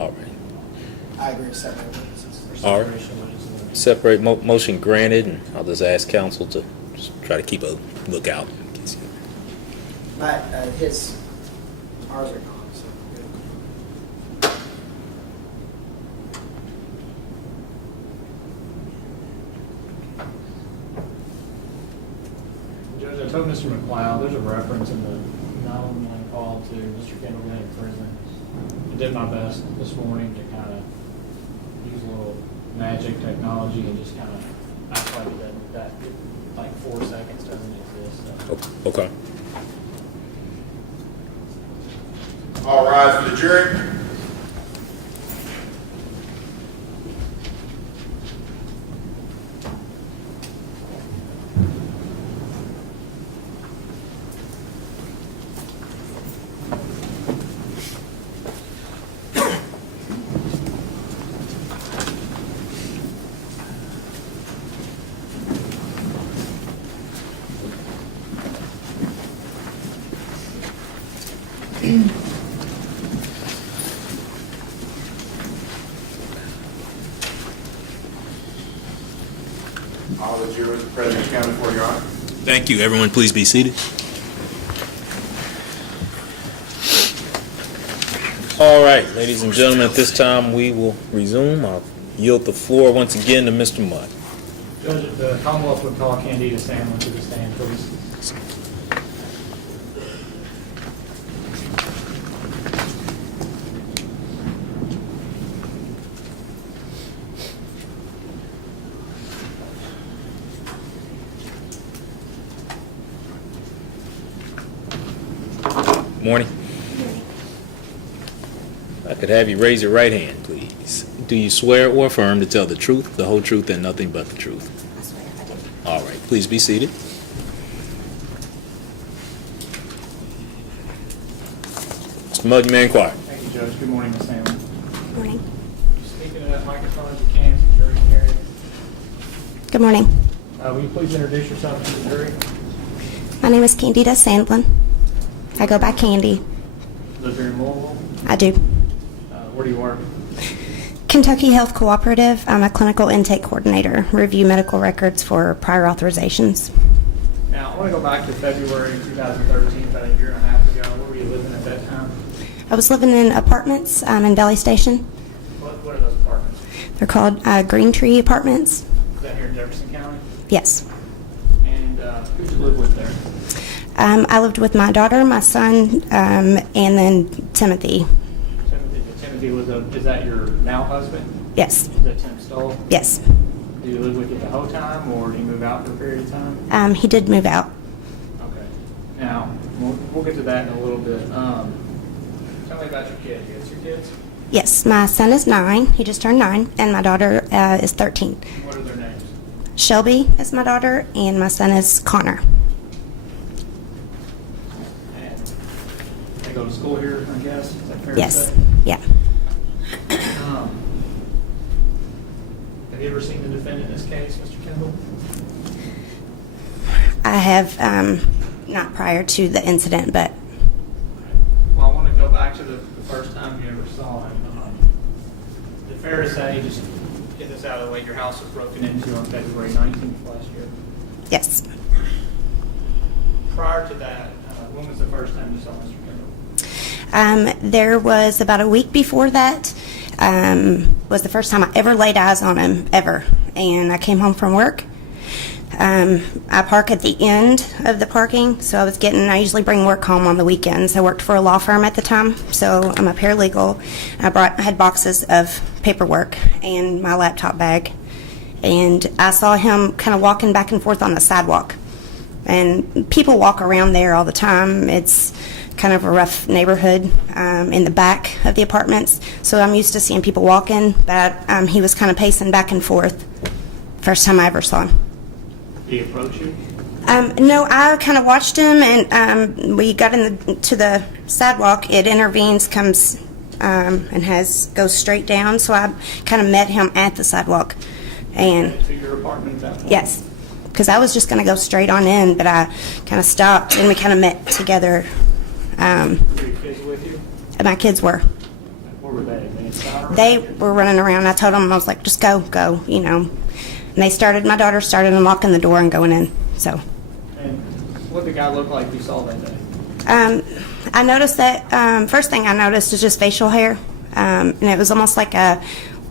All right. I agree with separate witnesses. All right. Separate motion granted, and I'll just ask counsel to just try to keep a lookout. But ours are gone. So. Judge, I told Mr. McLeod there's a reference in the 911 call to Mr. Kendall being in prison. I did my best this morning to kind of use a little magic technology and just kind of act like that like 4 seconds doesn't exist. So. Okay. All rise for the jury. All the jurors are present accounted for, Your Honor. Thank you. Everyone, please be seated. All right, ladies and gentlemen, at this time we will resume. I'll yield the floor once again to Mr. Mudd. Judge, the Commonwealth would call Candida Sandlin to the stand, please. Morning. I could have you raise your right hand, please. Do you swear or affirm to tell the truth, the whole truth, and nothing but the truth? I swear I do. All right, please be seated. Mr. Mudd, you may inquire. Thank you, Judge. Good morning, Ms. Sandlin. Good morning. Speak into that microphone as you can so the jury can hear you. Good morning. Will you please introduce yourself to the jury? My name is Candida Sandlin. I go by Candy. Live here in Louisville? I do. Where do you work? Kentucky Health Cooperative. I'm a clinical intake coordinator. Review medical records for prior authorizations. Now, I want to go back to February 2013, about a year and a half ago. Where were you living at that time? I was living in apartments in Valley Station. What are those apartments? They're called Green Tree Apartments. Is that here in Jefferson County? Yes. And who did you live with there? I lived with my daughter, my son, and then Timothy. Timothy was is that your now husband? Yes. Is that Tim Stoll? Yes. Did he live with you the whole time, or did he move out for a period of time? He did move out. Okay. Now, we'll get to that in a little bit. Tell me about your kids. You got your kids? Yes. My son is 9. He just turned 9. And my daughter is 13. What are their names? Shelby is my daughter, and my son is Connor. And they go to school here, I guess? Is that fair to Yes. say? Yeah. Have you ever seen the defendant in this case, Mr. Kendall? I have, not prior to the incident, but Well, I want to go back to the first time you ever saw him. Is it fair to say, just get this out of the way, your house was broken into on February 19th last year? yes. Prior to that, when was the first time you saw Mr. Kendall? There was about a week before that, was the first time I ever laid eyes on him, ever. And I came home from work. I park at the end of the parking, so I usually bring work home on the weekends. I worked for a law firm at the time, so I'm a paralegal. I had boxes of paperwork and my laptop bag. And I saw him kind of walking back and forth on the sidewalk. And people walk around there all the time. It's kind of a rough neighborhood in the back of the apartments, so I'm used to seeing people walking, but he was kind of pacing back and forth. First time I ever saw him. Did he approach you? No, I kind of watched him, and we got to the sidewalk. It intervenes, comes and goes straight down, so I kind of met him at the sidewalk. And To your apartment at that point? yes, because I was just going to go straight on in, but I kind of stopped, and we kind of met together. Were your kids with you? My kids were. Where Where were they? They were running around. I told them, I was like, just go, you know. And my daughter started unlocking the door and going in, so. And what did the guy look like you saw that day? I noticed that, first thing I noticed is just facial hair. And it was almost like a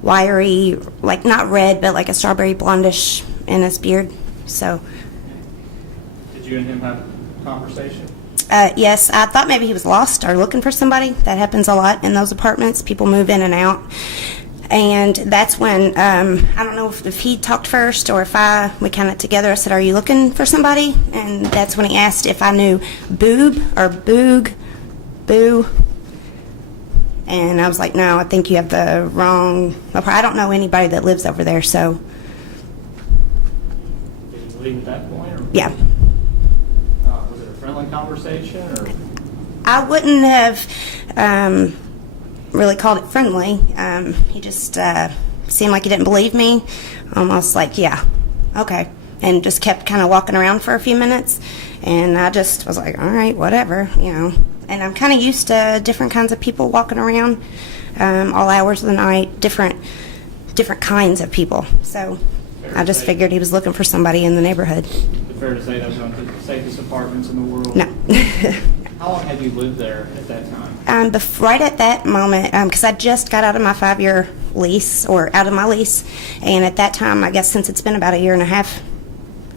wiry, like not red, but like a strawberry blondish in his beard, so. Did you and him have a conversation? Yes, I thought maybe he was lost or looking for somebody. That happens a lot in those apartments. People move in and out. And that's when, I don't know if he talked first or if we kind of together, I said, are you looking for somebody? And that's when he asked if I knew boob or boog, boo. And I was like, no, I think you have the wrong, I don't know anybody that lives over there, so. Did you leave at that point? Or? Yeah. Was it a friendly conversation? Or? I wouldn't have really called it friendly. He just seemed like he didn't believe me. Almost like, yeah, okay. And just kept kind of walking around for a few minutes. And I just was like, all right, whatever, you know. And I'm kind of used to different kinds of people walking around, all hours of the night, different kinds of people. So I just figured he was looking for somebody in the neighborhood. Is it fair to say that was one of the safest apartments in the world? No. How long had you lived there at that time? Right at that moment, because I just got out of my 5-year lease, or out of my lease, and at that time, I guess since it's been about a year and a half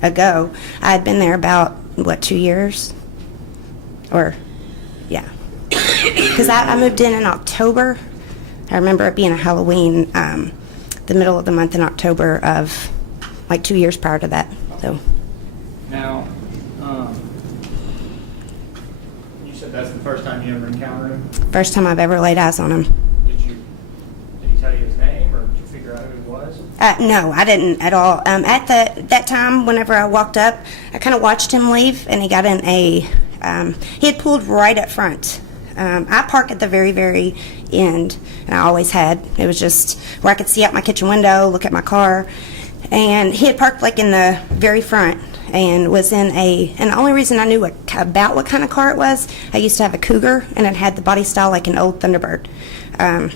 ago, I had been there about, 2 years? Or, yeah. Because I moved in October. I remember it being a Halloween, the middle of the month in October of, 2 years prior to that, so. Now, you said that's the first time you ever encountered him? First time I've ever laid eyes on him. Did he tell you his name, or did you figure out who he was? No, I didn't at all. At that time, whenever I walked up, I kind of watched him leave, and he got in he had pulled right up front. I park at the very, very end, and I always had. It was just where I could see out my kitchen window, look at my car, and he had parked in the very front and was in and the only reason I knew about what kind of car it was, I used to have a Cougar, and it had the body style like an old Thunderbird. And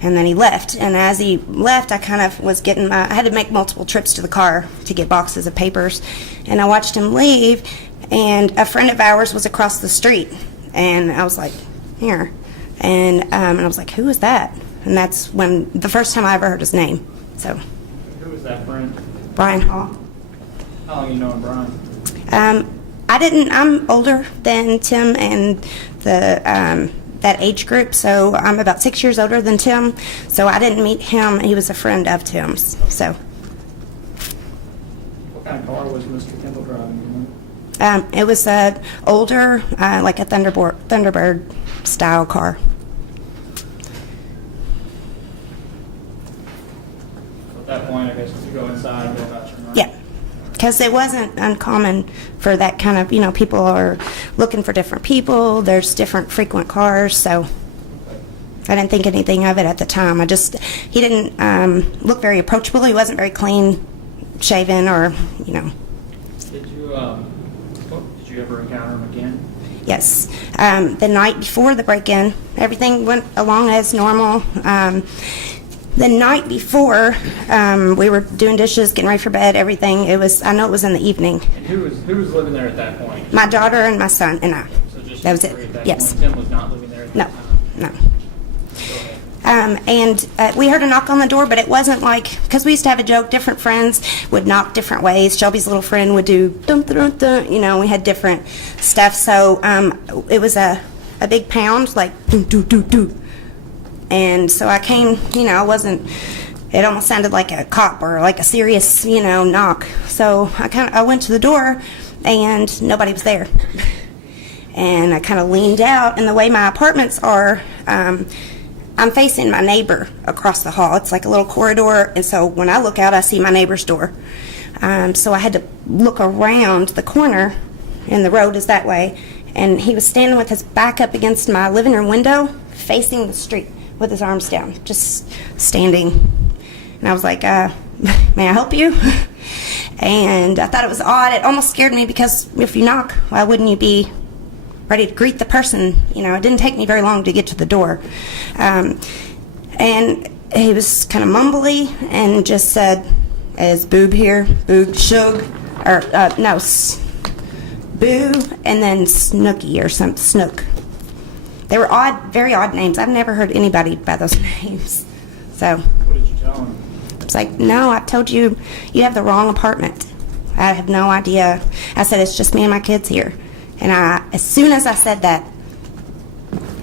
then he left, and as he left, I kind of was I had to make multiple trips to the car to get boxes of papers, and I watched him leave, and a friend of ours was across the street, and I was like, here, and I was like, who is that? And that's when the first time I ever heard his name. So, Who was that friend? Brian Hall. How long you known Brian? I'm older than Tim and that age group, so I'm about 6 years older than Tim, so I didn't meet him. He was a friend of Tim's, so. What kind of car was Mr. Kendall driving? It was older, like a Thunderbird style car. So at that point, I guess you go inside and go about your mind. Yeah, because it wasn't uncommon for that kind of, people are looking for different people. There's different frequent cars, so I didn't think anything of it at the time. He didn't look very approachable. He wasn't very clean shaven or, Did you ever encounter him again? Yes. The night before the break-in, everything went along as normal. The night before, we were doing dishes, getting ready for bed, everything. I know it was in the evening. And who was living there at that point? My daughter and my son and I. So just That was you it. three at that Yes. point. Tim was not living there at No, that time? no. Go ahead. And we heard a knock on the door, but it wasn't because we used to have a joke, different friends would knock different ways. Shelby's little friend would do dum dum dum, we had different stuff. So it was a big pound, like do do do do. And so I came, it almost sounded like a cop or like a serious, knock. So I went to the door and nobody was there. And I kind of leaned out, and the way my apartments are, I'm facing my neighbor across the hall. It's like a little corridor, and so when I look out, I see my neighbor's door. So I had to look around the corner, and the road is that way, and he was standing with his back up against my living room window, facing the street with his arms down, just standing. And I was like, may I help you? And I thought it was odd. It almost scared me because if you knock, why wouldn't you be ready to greet the person. You know, it didn't take me very long to get to the door. And he was kind of mumbly and just said, "Is Boob here? Boob Shug?" Or, no, Boo, and then Snooky or some Snook. They were odd, very odd names. I've never heard anybody by those names. So What did you tell him? it's like, "No, I told you, you have the wrong apartment. I have no idea." I said, "It's just me and my kids here." And as soon as I said that,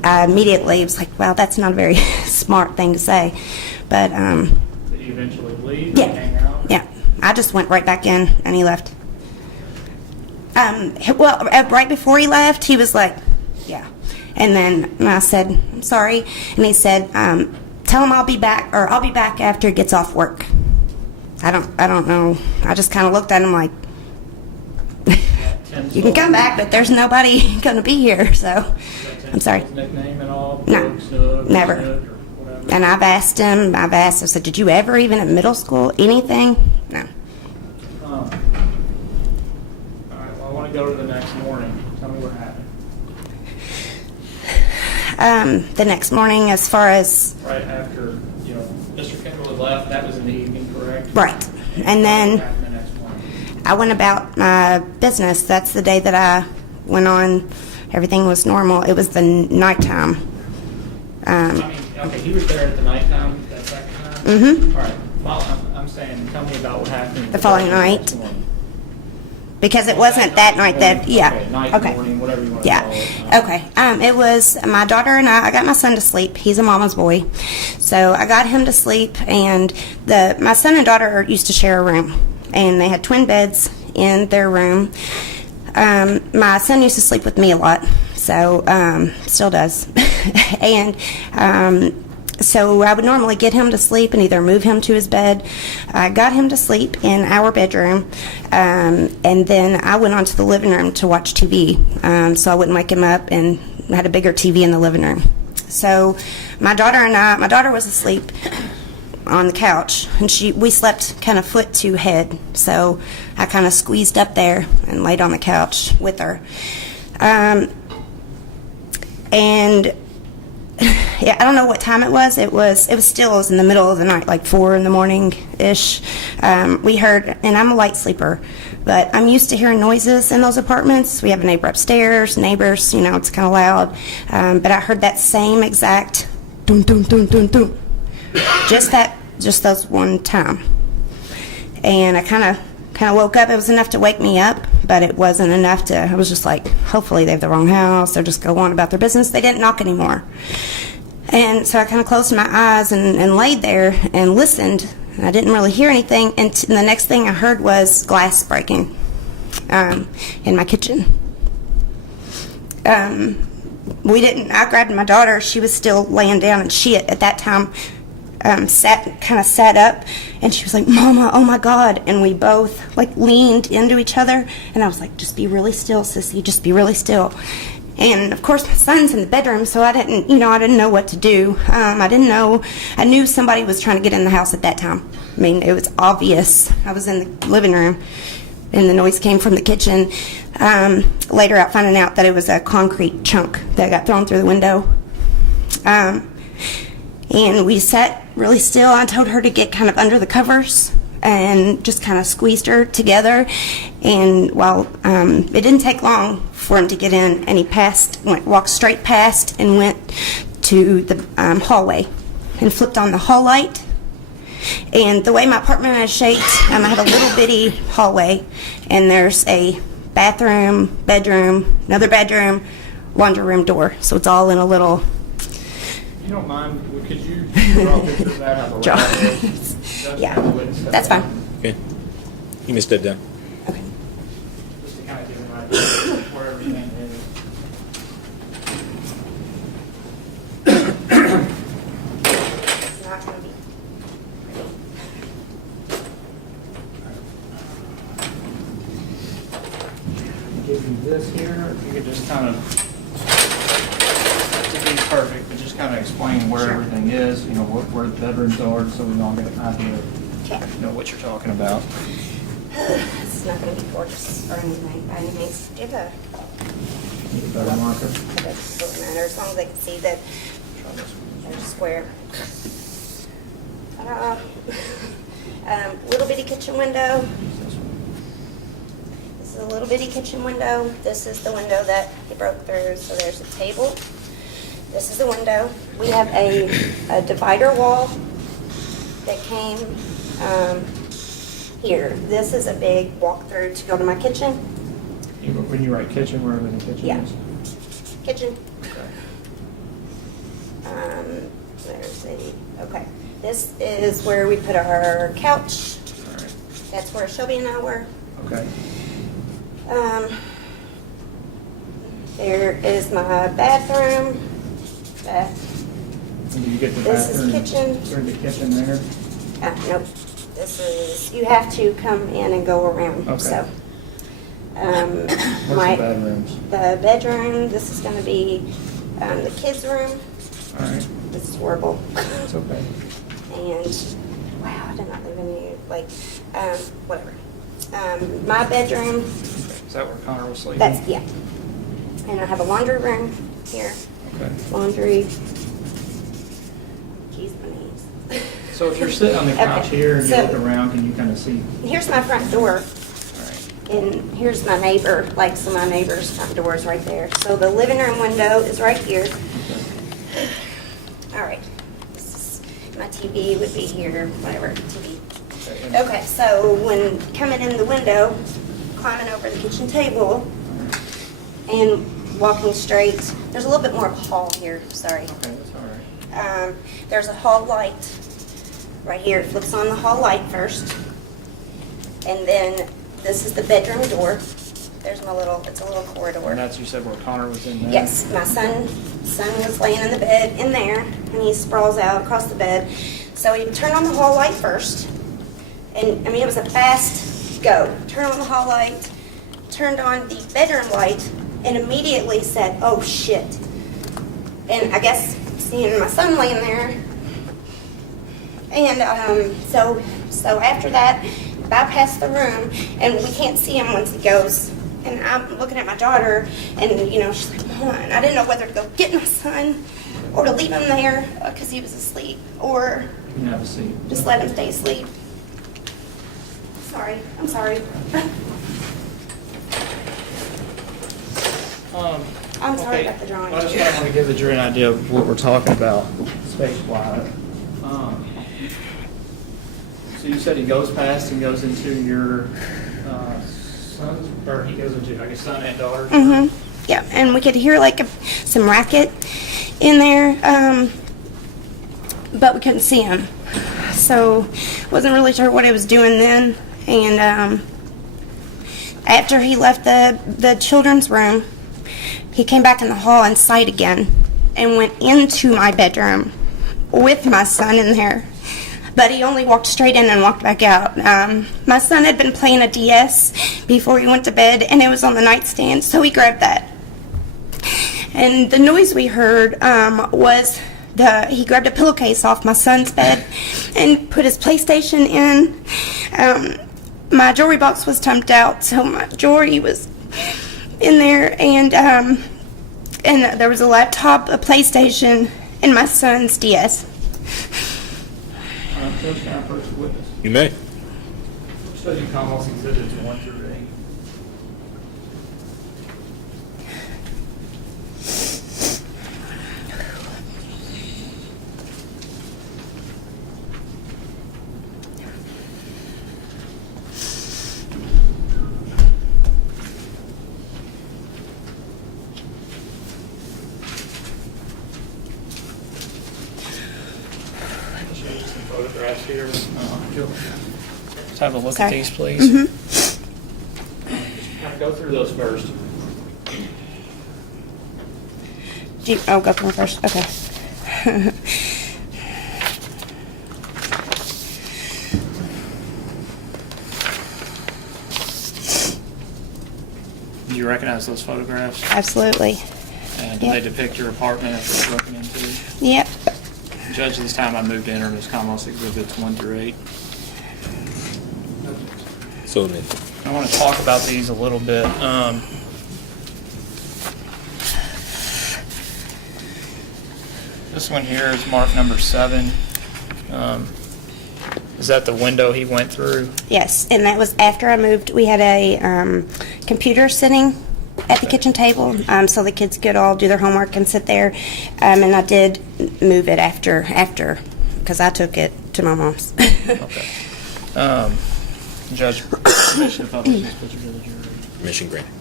I immediately was like, "Well, that's not a very smart thing to say." But, Did he eventually leave yeah, and hang out? yeah. I just went right back in and he left. Well, right before he left, he was like, "Yeah." And then I said, "I'm sorry." And he said, "Tell him I'll be back, or I'll be back after he gets off work." I don't know. I just kind of looked at him like, "You can come back, but there's nobody going to be here." So I'm sorry. Nickname and all? No, Berg, Snook, never. Snook, or whatever? And I've asked him, I said, "Did you ever even at middle school, anything?" No. All right, well, I want to go to the next morning. Tell me what happened. The next morning, as far as, Right after, Mr. Kendall had left, that was in the evening, correct? right. And then What happened the next morning? I went about my business. That's the day that I went on. Everything was normal. It was the nighttime. I mean, okay, he was there at the nighttime, that second time? Mhm. All right, well, I'm saying, tell me about what happened. The following next night? morning. Because it wasn't that night that, yeah. Okay, night, Okay. morning, whatever you want to Yeah. call it. Okay. It was my daughter and I got my son to sleep. He's a mama's boy. So I got him to sleep, and my son and daughter used to share a room, and they had twin beds in their room. My son used to sleep with me a lot, so still does. And so I would normally get him to sleep and either move him to his bed. I got him to sleep in our bedroom, and then I went on to the living room to watch TV, so I wouldn't wake him up, and had a bigger TV in the living room. So my daughter was asleep on the couch, and we slept kind of foot to head, so I kind of squeezed up there and laid on the couch with her. And yeah, I don't know what time it was. It was in the middle of the night, like 4 in the morning ish. We heard, and I'm a light sleeper, but I'm used to hearing noises in those apartments. We have a neighbor upstairs, neighbors, it's kind of loud. But I heard that same exact dun dun dun dun dun. Just those one time. And I kind of woke up. It was enough to wake me up, but it wasn't enough to, I was just like, hopefully they have the wrong house. They'll just go on about their business. They didn't knock anymore. And so I kind of closed my eyes and laid there and listened. And I didn't really hear anything. And the next thing I heard was glass breaking in my kitchen. I grabbed my daughter. She was still laying down, and she at that time sat up, and she was like, "Mama, oh my God." And we both leaned into each other, and I was like, "Just be really still, sissy, just be really still." And of course my son's in the bedroom, so I didn't know what to do. I knew somebody was trying to get in the house at that time. I mean, it was obvious. I was in the living room, and the noise came from the kitchen. Later out finding out that it was a concrete chunk that got thrown through the window. And we sat really still. I told her to get kind of under the covers and just kind of squeezed her together. And while it didn't take long for him to get in, and he walked straight past and went to the hallway and flipped on the hall light. And the way my apartment is shaped, I have a little bitty hallway, and there's a bathroom, bedroom, another bedroom, laundry room door. So it's all in a little... If you don't mind, could you draw pictures of that? How the Draw. layout is? Yeah, Have the witness step that's down. fine. Okay. You may step down. Okay. Just to kind of give them an idea of where everything is. It's not going to be... Give you this here, if you could just kind of, to be perfect, but just kind of explain where Sure. everything is, where the bedrooms are, so we all get an idea of, what you're talking about. It's not going to be gorgeous or anything by any means. Do you have a... Need a better marker. It doesn't really matter, as long as they can see that they're square. Little bitty kitchen window. This is a little bitty kitchen window. This is the window that he broke through, so there's a table. This is the window. We have a divider wall that came here. This is a big walk-through to go to my kitchen. When you write kitchen, wherever the kitchen Yeah. is. Kitchen. Okay. Okay. This is where we put our couch. All right. That's where Shelby and I were. Okay. There is my bathroom. And do you get the This is bathroom? kitchen. Is there the kitchen there? Nope. This is, you have to come in and go around. Okay. So, Where's my, the bedrooms? the bedroom, this is going to be the kids' room. All right. This is horrible. It's okay. And, wow, I did not leave any, whatever. My bedroom, Is that where Connor was sleeping? that's, yeah. And I have a laundry room here. Okay. Laundry. Jeez, my knees. So if you're sitting on the couch Okay, here and you so- look around, can you kind of see? Here's my front door. All right. And here's my neighbor, so my neighbor's front door is right there. So the living room window is right here. All right. My TV would be here, whatever, TV. Okay. Okay, so when coming in the window, climbing over the kitchen table and walking straight, there's a little bit more of a hall here, sorry. Okay, that's all right. There's a hall light right here. It flips on the hall light first. And then this is the bedroom door. There's my little, it's a little corridor. And that's, you said where Connor was in there? Yes, my son was laying in the bed in there, and he sprawls out across the bed. So he turned on the hall light first, and I mean, it was a fast go. Turned on the hall light, turned on the bedroom light, and immediately said, "Oh shit!" And I guess seeing my son laying there, and so after that, bypassed the room, and we can't see him once he goes. And I'm looking at my daughter, and she's like, "Mom," and I didn't know whether to go get my son or to leave him there because he was asleep, or You can have a seat. just let him stay asleep. Sorry, I'm sorry. I'm sorry Okay. about the drawing. I just want to give the jury an idea of what we're talking about space-wise. So you said he goes past and goes into your son's, or he goes into, I guess, son and daughter? Mm-hmm. Yeah, and we could hear some racket in there, but we couldn't see him. So wasn't really sure what he was doing then. And after he left the children's room, he came back in the hall in sight again and went into my bedroom with my son in there. But he only walked straight in and walked back out. My son had been playing a DS before he went to bed, and it was on the nightstand, so he grabbed that. And the noise we heard was he grabbed a pillowcase off my son's bed and put his PlayStation in. My jewelry box was tumped out, so my jewelry was in there, and there was a laptop, a PlayStation, and my son's DS. Judge, can I approach the witness? You may. Judge, you comments exhibits 1 through 8. Photographs here. Let's have a look at Okay. these, please. Mm-hmm. Kind of go through those first. Go from first. Okay. Do you recognize those photographs? Absolutely. And do Yep. they depict your apartment that you're broken into? Yep. Judge, this time I moved to enter Ms. Comments exhibits 1 through 8. So, Nick. I want to talk about these a little bit. next one here is marked number 7. Is that the window he went through? Yes, and that was after I moved. We had a computer sitting at the kitchen table, so the kids could all do their homework and sit there. And I did move it after, because I took it to my mom's. Okay. Judge, permission to publish this picture to the jury. Permission granted.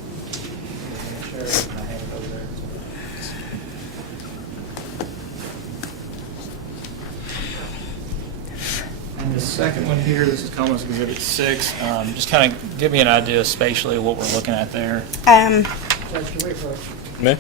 Sheriff, I have it over there. And the second one here, this is Coleman's Exhibit 6. Just kind of give me an idea spatially of what we're looking at there. Judge, can we approach? Man?